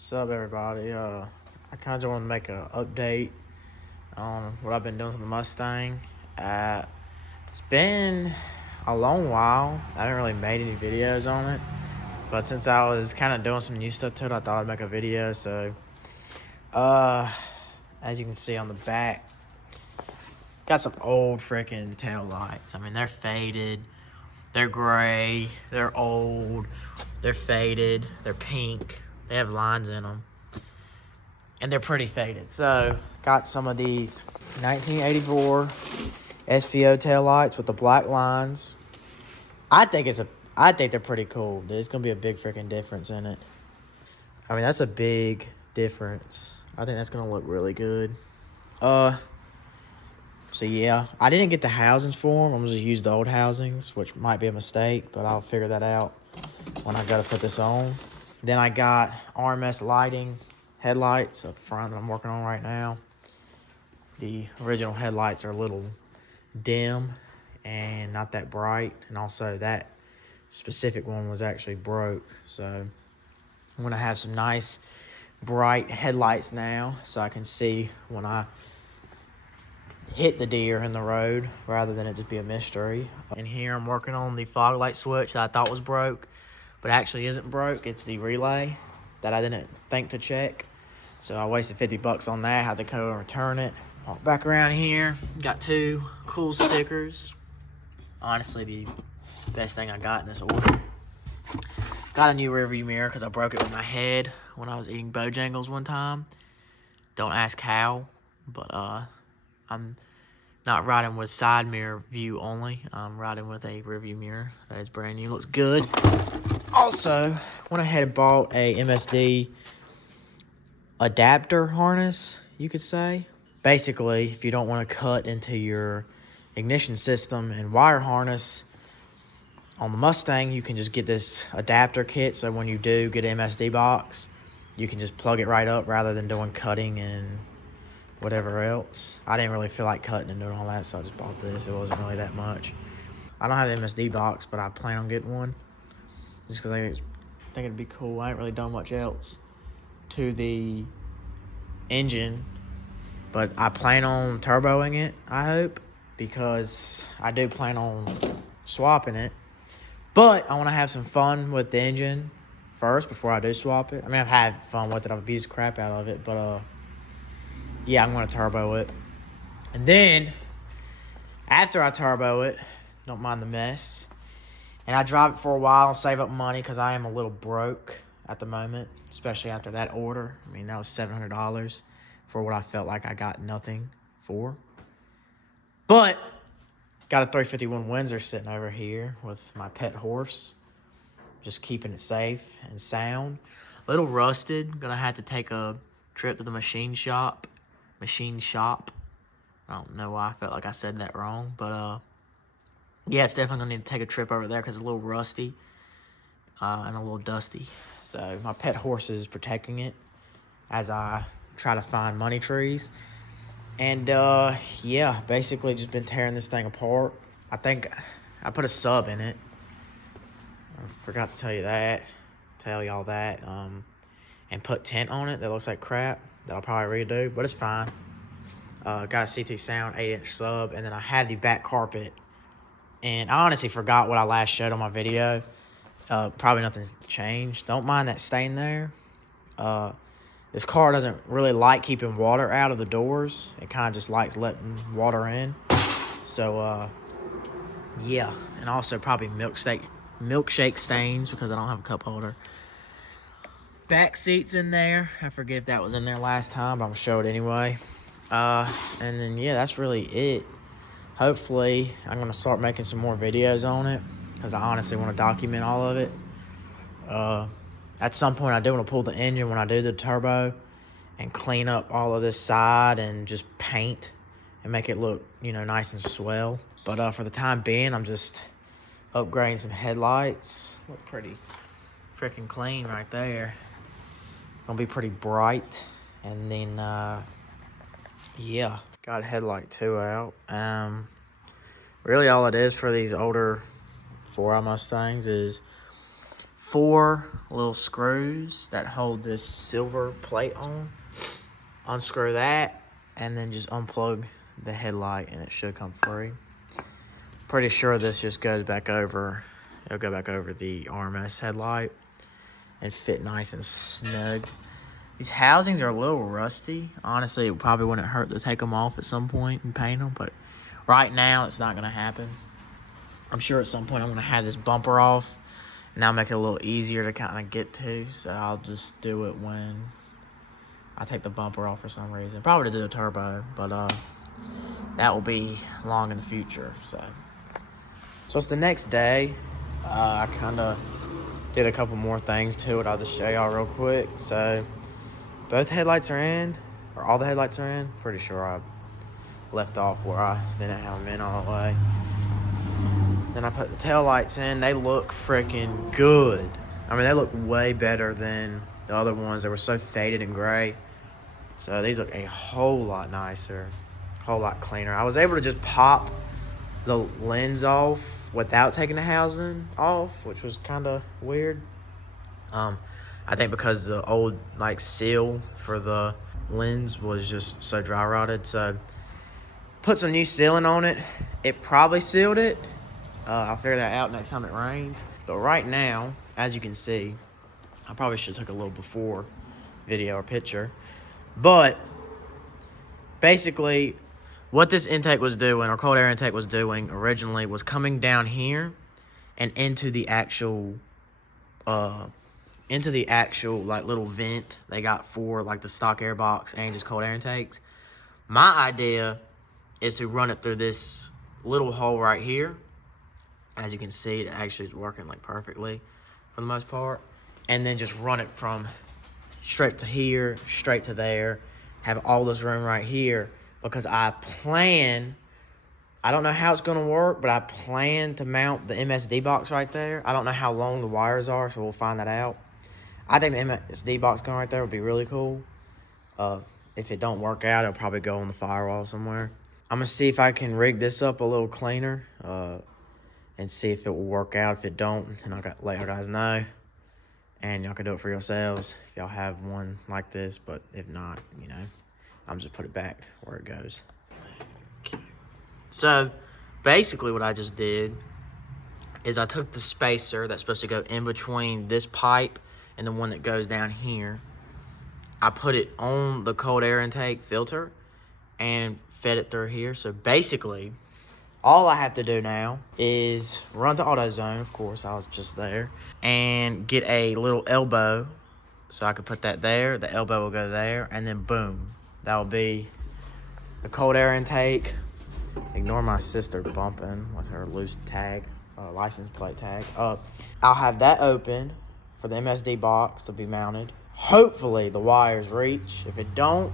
What's up, everybody? I kind of just want to make an update on what I've been doing to the Mustang. It's been a long while. I haven't really made any videos on it, but since I was kind of doing some new stuff to it, I thought I'd make a video. So, uh, as you can see on the back, got some old freaking tail lights. I mean, they're faded, they're gray, they're old, they're faded, they're pink, they have lines in them. And they're pretty faded. So, got some of these 1984 SVO taillights with the black lines. I think they're pretty cool. There's gonna be a big freaking difference in it. I mean, that's a big difference. I think that's gonna look really good. So yeah, I didn't get the housings for them. I'm gonna just use the old housings, which might be a mistake, but I'll figure that out when I gotta put this on. Then I got RMS lighting headlights up front that I'm working on right now. The original headlights are a little dim and not that bright, and also that specific one was actually broke. So I'm gonna have some nice bright headlights now so I can see when I hit the deer in the road rather than it just be a mystery. And here I'm working on the fog light switch that I thought was broke, but actually isn't broke. It's the relay that I didn't think to check. So I wasted 50 bucks on that, had to go and return it. Walk back around here, got two cool stickers. Honestly, the best thing I got in this order. Got a new rearview mirror because I broke it with my head when I was eating Bojangles one time. Don't ask how, but I'm not riding with side mirror view only. I'm riding with a rearview mirror that is brand new, looks good. Also, went ahead and bought a MSD adapter harness, you could say. Basically, if you don't want to cut into your ignition system and wire harness on the Mustang, you can just get this adapter kit. So when you do get an MSD box, you can just plug it right up rather than doing cutting and whatever else. I didn't really feel like cutting and doing all that, so I just bought this. It wasn't really that much. I don't have the MSD box, but I plan on getting one just because I think it'd be cool. I ain't really done much else to the engine, but I plan on turboing it, I hope, because I do plan on swapping it. But I want to have some fun with the engine first before I do swap it. I mean, I've had fun with it. I've abused the crap out of it, but yeah, I'm going to turbo it. And then after I turbo it, don't mind the mess, and I drive it for a while and save up money because I am a little broke at the moment, especially after that order. I mean, that was $700 for what I felt like I got nothing for. But got a 351 Windsor sitting over here with my pet horse, just keeping it safe and sound. A little rusted. Gonna have to take a trip to the machine shop. I don't know why I felt like I said that wrong, but yeah, it's definitely gonna need to take a trip over there because it's a little rusty and a little dusty. So my pet horse is protecting it as I try to find money trees. And yeah, basically just been tearing this thing apart. I think I put a sub in it. I forgot to tell y'all that. And put tint on it that looks like crap that I'll probably redo, but it's fine. Got a CT Sound 8-inch sub, and then I have the back carpet. And I honestly forgot what I last showed on my video. Probably nothing's changed. Don't mind that stain there. This car doesn't really like keeping water out of the doors. It kind of just likes letting water in. So, yeah. And also probably milkshake stains because I don't have a cup holder. Back seats in there. I forget if that was in there last time, but I'm going to show it anyway. And then, yeah, that's really it. Hopefully, I'm going to start making some more videos on it because I honestly want to document all of it. At some point, I do want to pull the engine when I do the turbo and clean up all of this side and just paint and make it look, nice and swell. But for the time being, I'm just upgrading some headlights. Look pretty freaking clean right there. Gonna be pretty bright. And then, yeah, got headlight 2 out. Really all it is for these older 4i Mustangs is 4 little screws that hold this silver plate on. Unscrew that, and then just unplug the headlight, and it should come free. Pretty sure this just goes back over. It'll go back over the RMS headlight and fit nice and snug. These housings are a little rusty. Honestly, it probably wouldn't hurt to take them off at some point and paint them, but right now it's not gonna happen. I'm sure at some point I'm gonna have this bumper off, and that'll make it a little easier to kind of get to. So I'll just do it when I take the bumper off for some reason. Probably to do a turbo, but that will be long in the future. So it's the next day. I kind of did a couple more things to it. I'll just show y'all real quick. So both headlights are in, or all the headlights are in. Pretty sure I left off where I didn't have them in all the way. Then I put the tail lights in. They look freaking good. I mean, they look way better than the other ones that were so faded and gray. So these look a whole lot nicer, a whole lot cleaner. I was able to just pop the lens off without taking the housing off, which was kind of weird. I think because the old seal for the lens was just so dry rotted. So put some new sealing on it. It probably sealed it. I'll figure that out next time it rains. But right now, as you can see, I probably should have took a little before video or picture. But basically, what this intake was doing, or cold air intake was doing originally, was coming down here and into the actual little vent they got for the stock air box and just cold air intakes. My idea is to run it through this little hole right here. As you can see, it actually is working perfectly for the most part. And then just run it from straight to here, straight to there. Have all this room right here, because I don't know how it's gonna work, but I plan to mount the MSD box right there. I don't know how long the wires are, so we'll find that out. I think the MSD box going right there would be really cool. If it don't work out, it'll probably go on the firewall somewhere. I'm gonna see if I can rig this up a little cleaner, and see if it will work out. If it don't, then I'll let you guys know. And y'all can do it for yourselves if y'all have one like this. But if not, I'm just put it back where it goes. Okay. So basically what I just did is I took the spacer that's supposed to go in between this pipe and the one that goes down here. I put it on the cold air intake filter and fed it through here. So basically, all I have to do now is run to AutoZone, of course, I was just there, and get a little elbow so I could put that there. The elbow will go there, and then boom. That will be the cold air intake. Ignore my sister bumping with her loose tag, license plate tag. I'll have that open for the MSD box to be mounted. Hopefully the wires reach. If it don't,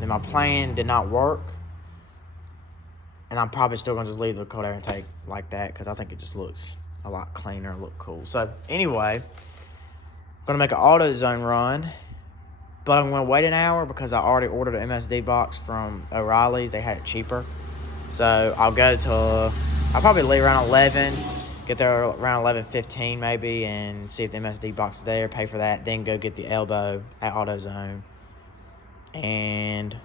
then my plan did not work. And I'm probably still going to just leave the cold air intake like that, because I think it just looks a lot cleaner, look cool. So anyway, I'm going to make an AutoZone run, but I'm going to wait an hour because I already ordered an MSD box from O'Reilly's. They had it cheaper. So I'll probably leave around 11, get there around 11:15 maybe, and see if the MSD box is there, pay for that, then go get the elbow at AutoZone. And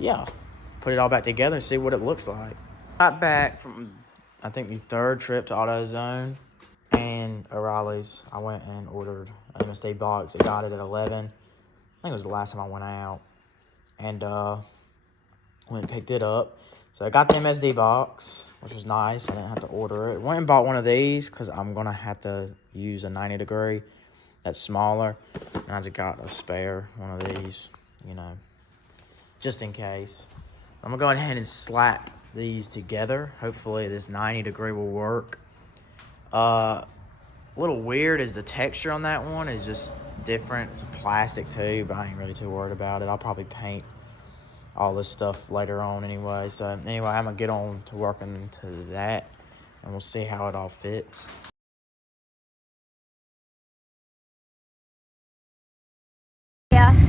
yeah, put it all back together and see what it looks like. Got back from, I think, the third trip to AutoZone and O'Reilly's. I went and ordered an MSD box. I got it at 11. I think it was the last time I went out. And went and picked it up. So I got the MSD box, which was nice. I didn't have to order it. Went and bought one of these because I'm going to have to use a 90 degree that's smaller. And I just got a spare one of these, just in case. I'm going to go ahead and slap these together. Hopefully this 90 degree will work. A little weird is the texture on that one is just different. It's a plastic too, but I ain't really too worried about it. I'll probably paint all this stuff later on anyway. So anyway, I'm going to get on to working into that, and we'll see how it all fits. Yeah.